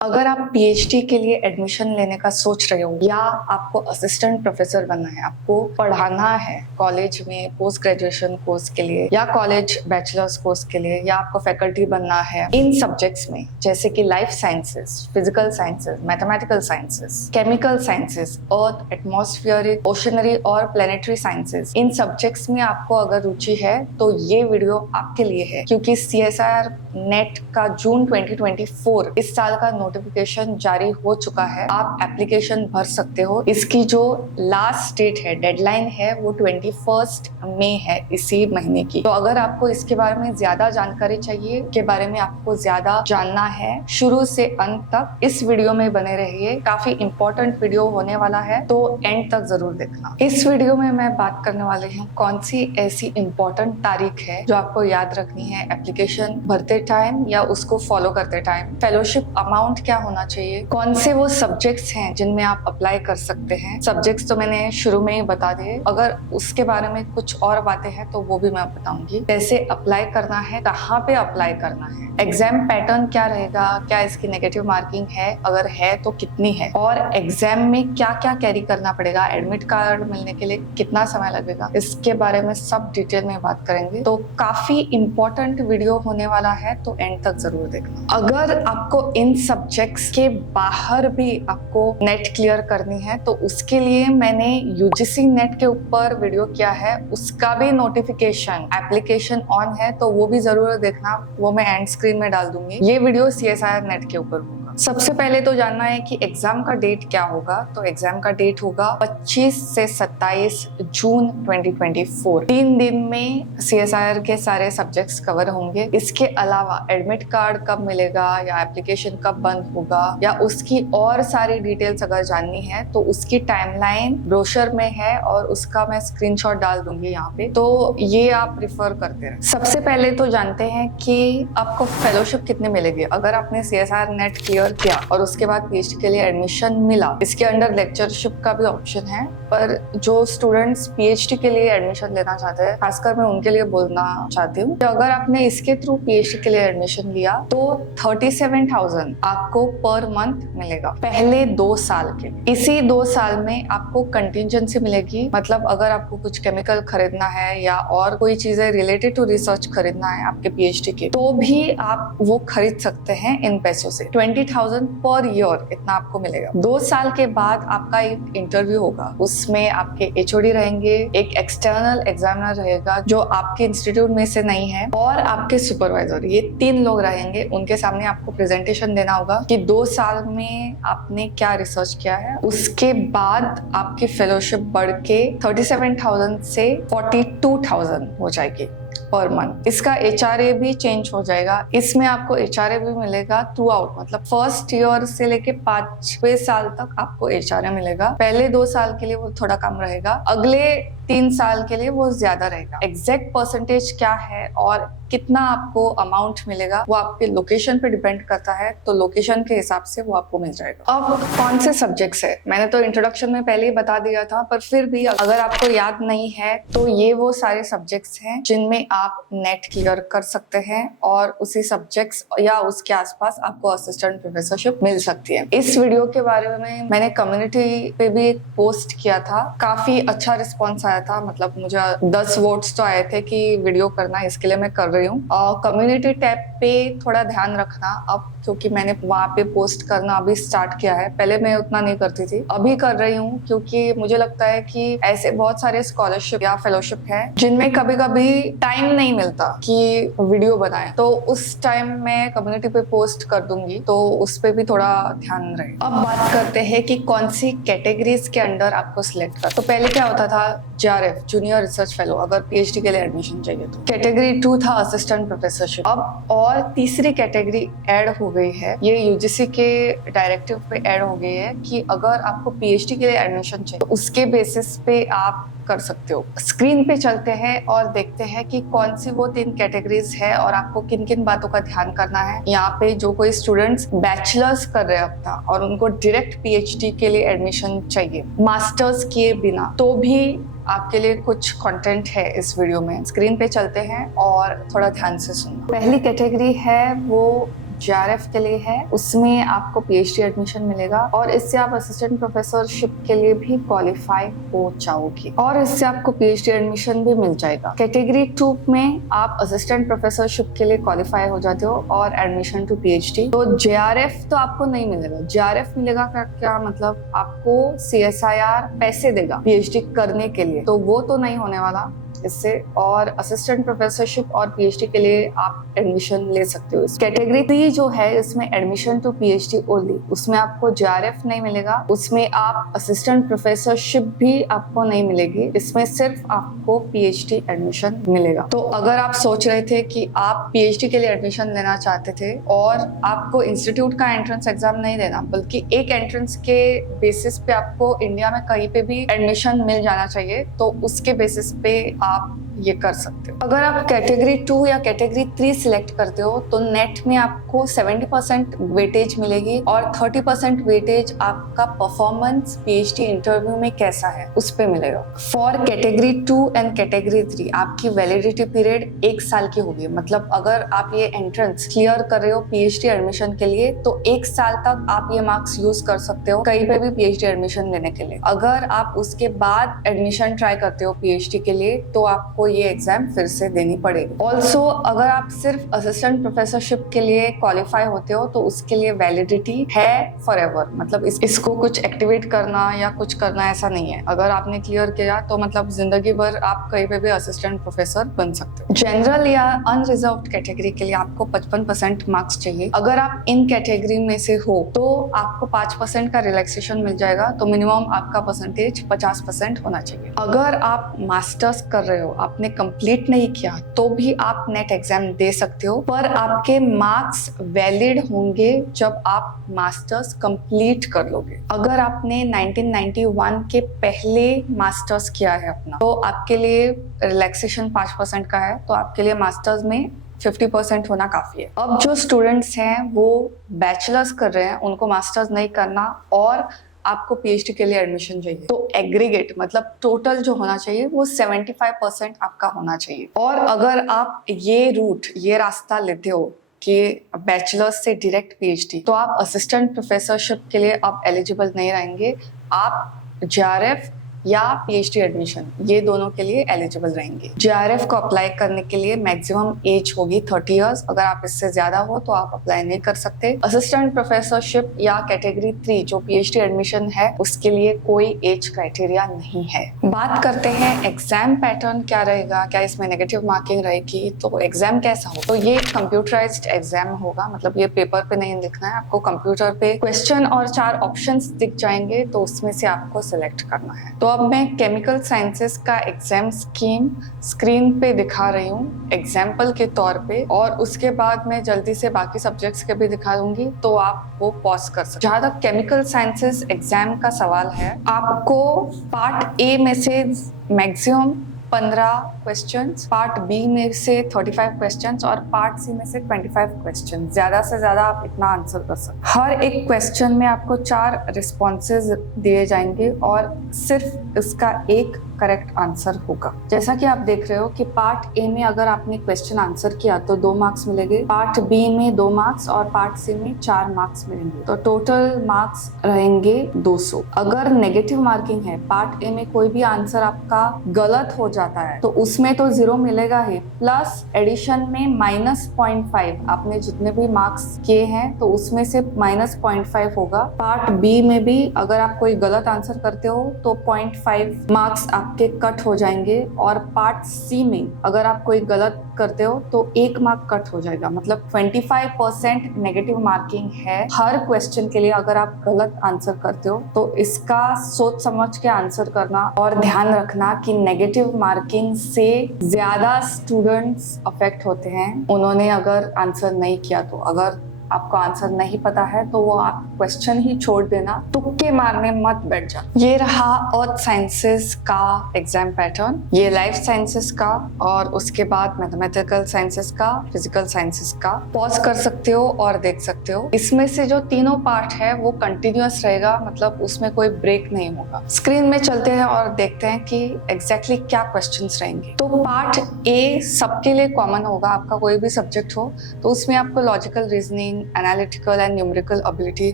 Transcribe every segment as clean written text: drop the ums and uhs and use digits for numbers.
अगर आप पीएचडी के लिए एडमिशन लेने का सोच रहे हो या आपको असिस्टेंट प्रोफेसर बनना है, आपको पढ़ाना है कॉलेज में पोस्ट ग्रेजुएशन कोर्स के लिए या कॉलेज बैचलर्स कोर्स के लिए, या आपको फैकल्टी बनना है इन सब्जेक्ट्स में, जैसे कि life sciences, physical sciences, mathematical sciences, chemical sciences, earth, atmospheric, ocean और प्लेनेटरी साइंसेस, इन सब्जेक्ट्स में आपको अगर रुचि है तो ये वीडियो आपके लिए है, क्योंकि सीएसआईआर नेट का जून 2024 इस साल का नोटिफिकेशन जारी हो चुका है। आप एप्लीकेशन भर सकते हो। इसकी जो लास्ट डेट है, डेडलाइन है, वो 21 मई है इसी महीने की। तो अगर आपको इसके बारे में ज्यादा जानकारी चाहिए, के बारे में आपको ज्यादा जानना है, शुरू से अंत तक इस वीडियो में बने रहिए। काफी इंपॉर्टेंट वीडियो होने वाला है, तो एंड तक जरूर देखना। इस वीडियो में मैं बात करने वाली हूँ कौन सी ऐसी इंपॉर्टेंट तारीख है जो आपको याद रखनी है एप्लीकेशन भरते टाइम या उसको फॉलो करते टाइम। फेलोशिप अमाउंट क्या होना चाहिए, कौन से वो सब्जेक्ट्स हैं जिनमें आप अप्लाई कर सकते हैं। सब्जेक्ट्स तो मैंने शुरू में ही बता दिए, अगर उसके बारे में कुछ और बातें हैं तो वो भी मैं बताऊंगी। कैसे अप्लाई करना है, कहाँ पे अप्लाई करना है, एग्जाम पैटर्न क्या रहेगा, क्या इसकी नेगेटिव मार्किंग है, अगर है तो कितनी है, और एग्जाम में क्या क्या कैरी करना पड़ेगा, एडमिट कार्ड मिलने के लिए कितना समय लगेगा, इसके बारे में सब डिटेल में बात करेंगे। तो काफी इंपॉर्टेंट वीडियो होने वाला है, तो एंड तक जरूर देखना। अगर आपको इन सब्जेक्ट्स के बाहर भी आपको नेट क्लियर करनी है तो उसके लिए मैंने यूजीसी नेट के ऊपर वीडियो किया है, उसका भी नोटिफिकेशन एप्लीकेशन ऑन है, तो वो भी जरूर देखना। वो मैं एंड स्क्रीन में डाल दूंगी। ये वीडियो सीएसआईआर नेट के ऊपर होगा। सबसे पहले तो जानना है कि एग्जाम का डेट क्या होगा। तो एग्जाम का डेट होगा 25 से 27 जून 2024। 3 दिन में सीएसआईआर के सारे सब्जेक्ट्स कवर होंगे। इसके अलावा एडमिट कार्ड कब मिलेगा या एप्लीकेशन कब बंद होगा या उसकी और सारी डिटेल्स अगर जाननी है तो उसकी टाइमलाइन ब्रोशर में है और उसका मैं स्क्रीनशॉट डाल दूंगी यहाँ पे, तो ये आप रिफर करते रहे। सबसे पहले तो जानते हैं कि आपको फेलोशिप कितने मिलेगी। अगर आपने सीएसआईआर नेट क्लियर किया और उसके बाद पीएचडी के लिए एडमिशन मिला, इसके अंडर लेक्चरशिप का भी ऑप्शन है, पर जो स्टूडेंट्स पीएचडी के लिए एडमिशन लेना चाहते हैं, खासकर मैं उनके लिए बोलना चाहती हूँ कि अगर आपने इसके थ्रू पीएचडी के लिए एडमिशन लिया तो 37,000 आपको पर मंथ मिलेगा पहले 2 साल के। इसी 2 साल में आपको कंटिजेंसी मिलेगी, मतलब अगर आपको कुछ केमिकल खरीदना है या और कोई चीजें रिलेटेड टू रिसर्च खरीदना है आपके पीएचडी के, तो भी आप वो खरीद सकते हैं इन पैसों से। 20,000 पर ईयर इतना आपको मिलेगा। 2 साल के बाद आपका एक इंटरव्यू होगा, उसमें आपके एचओडी रहेंगे, एक एक्सटर्नल एग्जामिनर रहेगा जो आपके इंस्टीट्यूट में से नहीं है, और आपके सुपरवाइजर। ये 3 लोग रहेंगे। उनके सामने आपको प्रेजेंटेशन देना होगा कि 2 साल में आपने क्या रिसर्च किया है। उसके बाद आपकी फेलोशिप बढ़ के 37,000 से 42,000 हो जाएगी पर मंथ। इसका एचआरए भी चेंज हो जाएगा। इसमें आपको एचआरए भी मिलेगा थ्रू आउट, मतलब फर्स्ट ईयर से लेके 5वें साल तक आपको एचआरए मिलेगा। पहले 2 साल के लिए वो थोड़ा कम रहेगा, अगले 3 साल के लिए वो ज्यादा रहेगा। एग्जैक्ट परसेंटेज क्या है और कितना आपको अमाउंट मिलेगा वो आपके लोकेशन पे डिपेंड करता है, तो लोकेशन के हिसाब से वो आपको मिल जाएगा। अब कौन से सब्जेक्ट्स है, मैंने तो इंट्रोडक्शन में पहले ही बता दिया था, पर फिर भी अगर आपको याद नहीं है तो ये वो सारे सब्जेक्ट्स हैं जिनमें आप नेट क्लियर कर सकते हैं और उसी सब्जेक्ट्स या उसके आसपास आपको असिस्टेंट प्रोफेसरशिप मिल सकती है। इस वीडियो के बारे में मैंने कम्युनिटी पे भी एक पोस्ट किया था, काफी अच्छा रिस्पॉन्स आया था, मतलब मुझे 10 वोट्स तो आए थे कि वीडियो करना, इसके लिए मैं कर रही हूँ। कम्युनिटी टैब पे थोड़ा ध्यान रखना अब, क्योंकि मैंने वहाँ पे पोस्ट करना अभी स्टार्ट किया है। पहले मैं उतना नहीं करती थी, अभी कर रही हूँ, क्योंकि मुझे लगता है कि ऐसे बहुत सारे स्कॉलरशिप या फेलोशिप है जिनमें कभी कभी टाइम नहीं मिलता कि वीडियो बनाए, तो उस टाइम मैं कम्युनिटी पे पोस्ट कर दूंगी, तो उस पे भी थोड़ा ध्यान रहे। अब बात करते हैं कि कौन सी कैटेगरीज के अंडर आपको सिलेक्ट कर। तो पहले क्या होता था, जेआरएफ, जूनियर रिसर्च फेलो, अगर पीएचडी के लिए एडमिशन चाहिए तो। कैटेगरी 2 था असिस्टेंट प्रोफेसरशिप। अब और तीसरी कैटेगरी ऐड हो गई है, ये यूजीसी के डायरेक्टिव पे ऐड हो गई है कि अगर आपको पीएचडी के लिए एडमिशन चाहिए तो उसके बेसिस पे आप कर सकते हो। स्क्रीन पे चलते हैं और देखते हैं कि कौन सी वो 3 कैटेगरीज है और आपको किन किन बातों का ध्यान करना है। यहाँ पे जो कोई स्टूडेंट्स बैचलर्स कर रहे हैं अपना और उनको डायरेक्ट पीएचडी के लिए एडमिशन चाहिए मास्टर्स किए बिना, तो भी आपके लिए कुछ कंटेंट है इस वीडियो में। स्क्रीन पे चलते हैं और थोड़ा ध्यान से सुनना। पहली कैटेगरी है वो JRF के लिए है, उसमें आपको PhD एडमिशन मिलेगा और इससे आप असिस्टेंट प्रोफेसरशिप के लिए भी क्वालिफाई हो जाओगे और इससे आपको PhD एडमिशन भी मिल जाएगा। कैटेगरी 2 में आप असिस्टेंट प्रोफेसरशिप के लिए क्वालिफाई हो जाते हो और एडमिशन टू PhD। तो JRF तो आपको नहीं मिलेगा। JRF मिलेगा क्या मतलब आपको CSIR पैसे देगा PhD करने के लिए, तो वो तो नहीं होने वाला इससे। और असिस्टेंट प्रोफेसरशिप और PhD के लिए आप एडमिशन ले सकते हो। कैटेगरी 3 जो है इसमें एडमिशन टू PhD ओनली, उसमें आपको JRF नहीं मिलेगा, उसमें आप असिस्टेंट प्रोफेसरशिप भी आपको नहीं मिलेगी, इसमें सिर्फ आपको PhD एडमिशन मिलेगा। तो अगर आप सोच रहे थे कि आप PhD के लिए एडमिशन लेना चाहते थे और आपको इंस्टीट्यूट का एंट्रेंस एग्जाम नहीं देना बल्कि एक एंट्रेंस के बेसिस पे आपको इंडिया में कहीं पे भी एडमिशन मिल जाना चाहिए, तो उसके बेसिस पे आप ये कर सकते हो। अगर आप कैटेगरी 2 या कैटेगरी 3 सिलेक्ट करते हो तो नेट में आपको 70% वेटेज मिलेगी और 30% वेटेज आपका परफॉर्मेंस PhD इंटरव्यू में कैसा है उस पे मिलेगा। फॉर कैटेगरी 2 एंड कैटेगरी 3 आपकी वैलिडिटी पीरियड 1 साल की होगी। मतलब अगर आप ये एंट्रेंस क्लियर कर रहे हो PhD एडमिशन के लिए तो 1 साल तक आप ये मार्क्स यूज कर सकते हो कहीं पे भी PhD एडमिशन लेने के लिए। अगर आप उसके बाद एडमिशन ट्राई करते हो PhD के लिए तो आपको ये एग्जाम फिर से देनी पड़ेगी। ऑल्सो अगर आप सिर्फ असिस्टेंट प्रोफेसरशिप के लिए क्वालिफाई होते हो तो उसके लिए वैलिडिटी है फॉरएवर। मतलब इसको कुछ एक्टिवेट करना या कुछ करना ऐसा नहीं है। अगर आपने क्लियर किया तो मतलब जिंदगी भर आप कहीं पे भी असिस्टेंट प्रोफेसर बन सकते हो। जनरल या अनरिजर्व्ड कैटेगरी के लिए आपको 55% मार्क्स चाहिए। अगर आप इन कैटेगरी में से हो तो आपको 5% का रिलैक्सेशन मिल जाएगा, तो मिनिमम आपका परसेंटेज 50% होना चाहिए। अगर आप मास्टर्स कर रहे हो, आपने कंप्लीट नहीं किया तो भी आप नेट एग्जाम दे सकते हो, पर आपके मार्क्स वैलिड होंगे जब आप मास्टर्स कंप्लीट कर लोगे। अगर आपने 1991 के पहले मास्टर्स किया है अपना तो आपके लिए रिलैक्सेशन 5% का है, तो आपके लिए मास्टर्स में 50% होना काफी है। अब जो स्टूडेंट्स हैं वो बैचलर्स कर रहे हैं, उनको मास्टर्स नहीं करना और आपको PhD के लिए एडमिशन चाहिए, तो एग्रीगेट मतलब टोटल जो होना चाहिए वो 75% आपका होना चाहिए। और अगर आप ये रास्ता लेते हो कि बैचलर्स से डायरेक्ट PhD, तो आप असिस्टेंट प्रोफेसरशिप के लिए आप एलिजिबल नहीं रहेंगे। आप JRF या PhD एडमिशन ये दोनों के लिए एलिजिबल रहेंगे। JRF को अप्लाई करने के लिए मैक्सिमम एज होगी 30 इयर्स। अगर आप इससे ज्यादा हो तो आप अप्लाई नहीं कर सकते। असिस्टेंट प्रोफेसरशिप या कैटेगरी 3 जो PhD एडमिशन है उसके लिए कोई एज क्राइटेरिया नहीं है। बात करते हैं एग्जाम पैटर्न क्या रहेगा, क्या इसमें नेगेटिव मार्किंग रहेगी, तो एग्जाम कैसा हो। तो ये कंप्यूटराइज्ड एग्जाम होगा, मतलब ये पेपर पे नहीं लिखना है आपको, कंप्यूटर पे क्वेश्चन और 4 ऑप्शंस दिख जाएंगे तो उसमें से आपको सिलेक्ट करना है। तो अब मैं केमिकल साइंसेस का एग्जाम स्कीम स्क्रीन पे दिखा रही हूँ एग्जाम्पल के तौर पे, और उसके बाद मैं जल्दी से बाकी सब्जेक्ट्स के भी दिखा दूंगी तो आप वो पॉज कर सकते। जहाँ तक केमिकल साइंसेस एग्जाम का सवाल है, आपको पार्ट ए में से मैक्सिमम 15 क्वेश्चंस, पार्ट बी में से 35 क्वेश्चंस और पार्ट सी में से 25 क्वेश्चंस, ज्यादा से ज्यादा आप इतना आंसर कर सकते। हर एक क्वेश्चन में आपको 4 रिस्पॉन्सेज दिए जाएंगे और सिर्फ इसका एक करेक्ट आंसर होगा। जैसा कि आप देख रहे हो कि पार्ट ए में अगर आपने क्वेश्चन आंसर किया तो 2 मार्क्स मिलेंगे, पार्ट बी में 2 मार्क्स और पार्ट सी में 4 मार्क्स मिलेंगे, तो टोटल मार्क्स रहेंगे 200। अगर नेगेटिव मार्किंग है, पार्ट ए में कोई भी आंसर आपका गलत हो जाता है तो उसमें तो 0 मिलेगा ही, प्लस एडिशन में -0.5, आपने जितने भी मार्क्स किए हैं तो उसमें से -0.5 होगा। पार्ट बी में भी अगर आप कोई गलत आंसर करते हो तो 0.5 मार्क्स आपके कट हो जाएंगे, और पार्ट सी में अगर आप कोई गलत करते हो तो 1 मार्क कट हो जाएगा। मतलब 25% नेगेटिव मार्किंग है हर क्वेश्चन के लिए अगर आप गलत आंसर करते हो। तो इसका सोच समझ के आंसर करना और ध्यान रखना कि नेगेटिव मार्किंग से ज्यादा स्टूडेंट्स अफेक्ट होते हैं उन्होंने अगर आंसर नहीं किया तो। अगर आपको आंसर नहीं पता है तो वो आप क्वेश्चन ही छोड़ देना, तुक्के मारने मत बैठ जा। ये रहा अर्थ साइंसेस का एग्जाम पैटर्न, ये लाइफ साइंसेस का, और उसके बाद मैथमेटिकल साइंसेस का, फिजिकल साइंसेस का। पॉज कर सकते हो और देख सकते हो। इसमें से जो तीनों पार्ट है वो कंटिन्यूअस रहेगा, मतलब उसमें कोई ब्रेक नहीं होगा। स्क्रीन में चलते हैं और देखते हैं कि एग्जैक्टली क्या क्वेश्चंस रहेंगे। तो पार्ट ए सबके लिए कॉमन होगा, आपका कोई भी सब्जेक्ट हो तो उसमें आपको logical reasoning, analytical and numerical ability,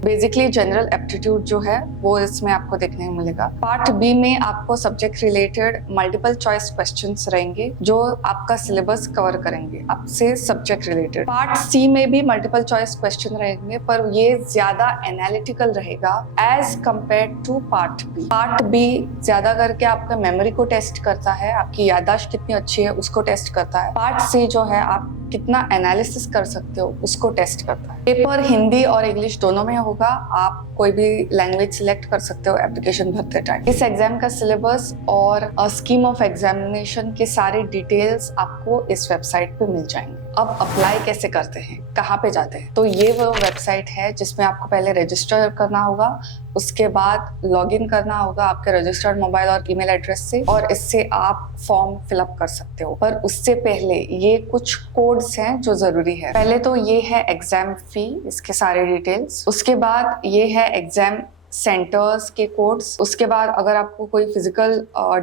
basically general aptitude जो है वो इसमें आपको देखने को मिलेगा। पार्ट बी में आपको subject related multiple choice questions रहेंगे जो आपका सिलेबस कवर करेंगे आपसे सब्जेक्ट रिलेटेड। पार्ट सी में भी मल्टीपल चॉइस क्वेश्चन रहेंगे पर ये ज्यादा एनालिटिकल रहेगा as compare to part B. Part B ज्यादा करके आपका मेमोरी को टेस्ट करता है, आपकी याददाश्त कितनी अच्छी है उसको टेस्ट करता है। पार्ट सी जो है आप कितना एनालिसिस कर सकते हो उसको टेस्ट करता है। पेपर हिंदी और इंग्लिश दोनों में होगा, आप कोई भी लैंग्वेज सिलेक्ट कर सकते हो एप्लीकेशन भरते टाइम। इस एग्जाम का सिलेबस और स्कीम ऑफ एग्जामिनेशन के सारे डिटेल्स आपको इस वेबसाइट पे मिल जाएंगे। अब अप्लाई कैसे करते हैं, कहाँ पे जाते हैं? तो ये वो वेबसाइट है जिसमें आपको पहले रजिस्टर करना होगा, उसके बाद लॉगिन करना होगा आपके रजिस्टर्ड मोबाइल और ईमेल एड्रेस से, और इससे आप फॉर्म फिलअप कर सकते हो। पर उससे पहले ये कुछ कोड्स हैं जो जरूरी है। पहले तो ये है एग्जाम फी, इसके सारे डिटेल्स। उसके बाद ये है एग्जाम सेंटर्स के कोड्स। उसके बाद अगर आपको कोई फिजिकल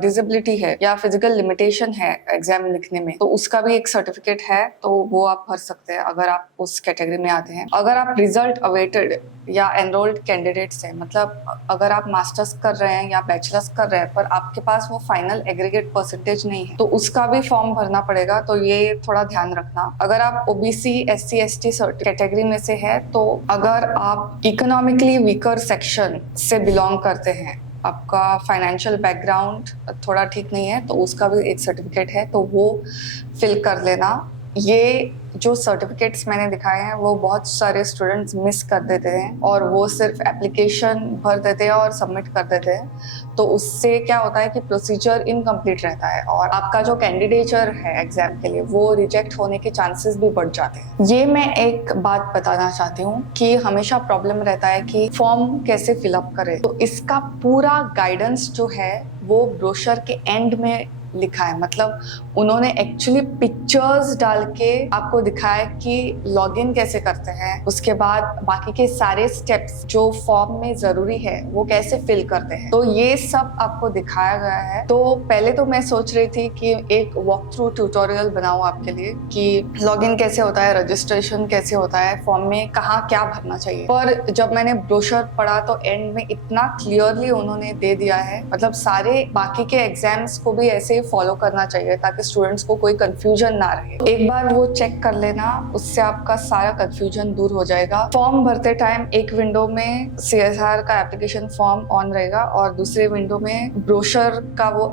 डिसेबिलिटी है या फिजिकल लिमिटेशन है एग्जाम लिखने में तो उसका भी एक सर्टिफिकेट है, तो वो आप भर सकते हैं अगर आप उस कैटेगरी में आते हैं। अगर आप रिजल्ट अवेटेड या एनरोल्ड कैंडिडेट्स हैं, मतलब अगर आप मास्टर्स कर रहे हैं या बैचलर्स कर रहे हैं पर आपके पास वो फाइनल एग्रीगेट परसेंटेज नहीं है तो उसका भी फॉर्म भरना पड़ेगा, तो ये थोड़ा ध्यान रखना। अगर आप ओबीसी SC ST कैटेगरी में से है, तो अगर आप इकोनॉमिकली वीकर सेक्शन से बिलोंग करते हैं, आपका फाइनेंशियल बैकग्राउंड थोड़ा ठीक नहीं है, तो उसका भी एक सर्टिफिकेट है, तो वो फिल कर लेना। ये जो सर्टिफिकेट्स मैंने दिखाए हैं वो बहुत सारे स्टूडेंट्स मिस कर देते हैं और वो सिर्फ एप्लीकेशन भर देते हैं और सबमिट कर देते हैं, तो उससे क्या होता है कि प्रोसीजर इनकम्प्लीट रहता है और आपका जो कैंडिडेचर है एग्जाम के लिए वो रिजेक्ट होने के चांसेस भी बढ़ जाते हैं। ये मैं एक बात बताना चाहती हूँ कि हमेशा प्रॉब्लम रहता है कि फॉर्म कैसे फिलअप करें, तो इसका पूरा गाइडेंस जो है वो ब्रोशर के एंड में लिखा है। मतलब उन्होंने एक्चुअली पिक्चर्स डाल के आपको दिखाया कि लॉगिन कैसे करते हैं, उसके बाद बाकी के सारे स्टेप्स जो फॉर्म में जरूरी है वो कैसे फिल करते हैं, तो ये सब आपको दिखाया गया है। तो पहले तो मैं सोच रही थी कि एक वॉक थ्रू ट्यूटोरियल बनाऊं आपके लिए कि लॉगिन कैसे होता है, रजिस्ट्रेशन कैसे होता है, फॉर्म में कहाँ क्या भरना चाहिए। पर जब मैंने ब्रोशर पढ़ा तो एंड में इतना क्लियरली उन्होंने दे दिया है, मतलब सारे बाकी के एग्जाम्स को भी ऐसे फॉलो करना चाहिए ताकि स्टूडेंट्स को कोई कंफ्यूजन ना रहे। एक बार वो चेक कर लेना, उससे आपका सारा कंफ्यूजन दूर हो जाएगा। फॉर्म भरते टाइम एक विंडो में CSR का एप्लीकेशन फॉर्म ऑन रहेगा और दूसरे विंडो में ब्रोशर का वो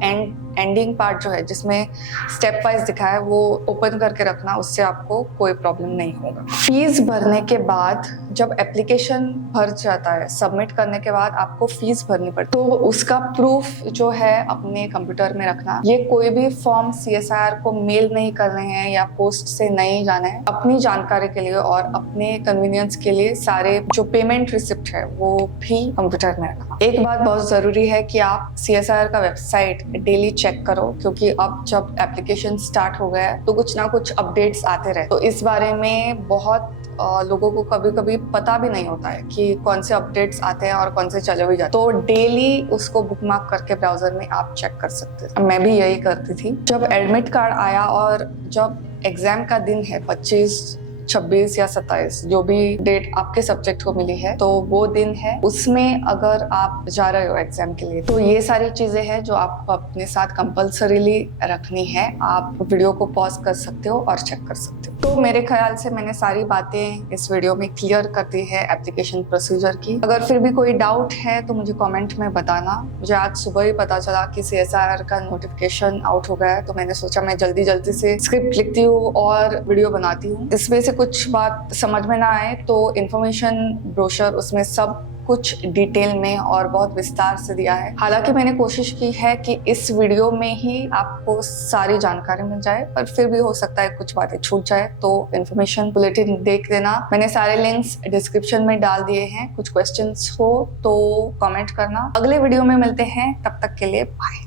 एंडिंग पार्ट जो है जिसमें स्टेप वाइज दिखाया है वो ओपन करके रखना, उससे आपको कोई प्रॉब्लम नहीं होगा। फीस भरने के बाद जब एप्लीकेशन भर जाता है, सबमिट करने के बाद आपको फीस भरनी पड़ती है, तो उसका प्रूफ जो है अपने कंप्यूटर में रखना। ये कोई भी फॉर्म CSIR को मेल नहीं करने हैं या पोस्ट से नहीं जाना है। अपनी जानकारी के लिए और अपने कन्वीनियंस के लिए सारे जो पेमेंट रिसिप्ट है वो भी कंप्यूटर में रखना। एक बात बहुत जरूरी है कि आप CSIR का वेबसाइट डेली चेक करो, क्योंकि अब जब एप्लीकेशन स्टार्ट हो गया है तो कुछ ना कुछ अपडेट्स आते रहे, तो इस बारे में बहुत लोगों को कभी कभी पता भी नहीं होता है कि कौन से अपडेट्स आते हैं और कौन से चले भी जाते हैं, तो डेली उसको बुकमार्क करके ब्राउजर में आप चेक कर सकते हैं। मैं भी यही करती थी। जब एडमिट कार्ड आया और जब एग्जाम का दिन है 25, 26 या 27 जो भी डेट आपके सब्जेक्ट को मिली है, तो वो दिन है, उसमें अगर आप जा रहे हो एग्जाम के लिए तो ये सारी चीजें हैं जो आप अपने साथ कंपल्सरीली रखनी है। आप वीडियो को पॉज कर सकते हो और चेक कर सकते हो। तो मेरे ख्याल से मैंने सारी बातें इस वीडियो में क्लियर कर दी है एप्लीकेशन प्रोसीजर की। अगर फिर भी कोई डाउट है तो मुझे कॉमेंट में बताना। मुझे आज सुबह ही पता चला कि CSIR का नोटिफिकेशन आउट हो गया है, तो मैंने सोचा मैं जल्दी जल्दी से स्क्रिप्ट लिखती हूँ और वीडियो बनाती हूँ। इसमें से कुछ बात समझ में ना आए तो इन्फॉर्मेशन ब्रोशर उसमें सब कुछ डिटेल में और बहुत विस्तार से दिया है। हालांकि मैंने कोशिश की है कि इस वीडियो में ही आपको सारी जानकारी मिल जाए, पर फिर भी हो सकता है कुछ बातें छूट जाए, तो इन्फॉर्मेशन बुलेटिन देख लेना। मैंने सारे लिंक्स डिस्क्रिप्शन में डाल दिए हैं। कुछ क्वेश्चंस हो तो कमेंट करना। अगले वीडियो में मिलते हैं, तब तक के लिए बाय।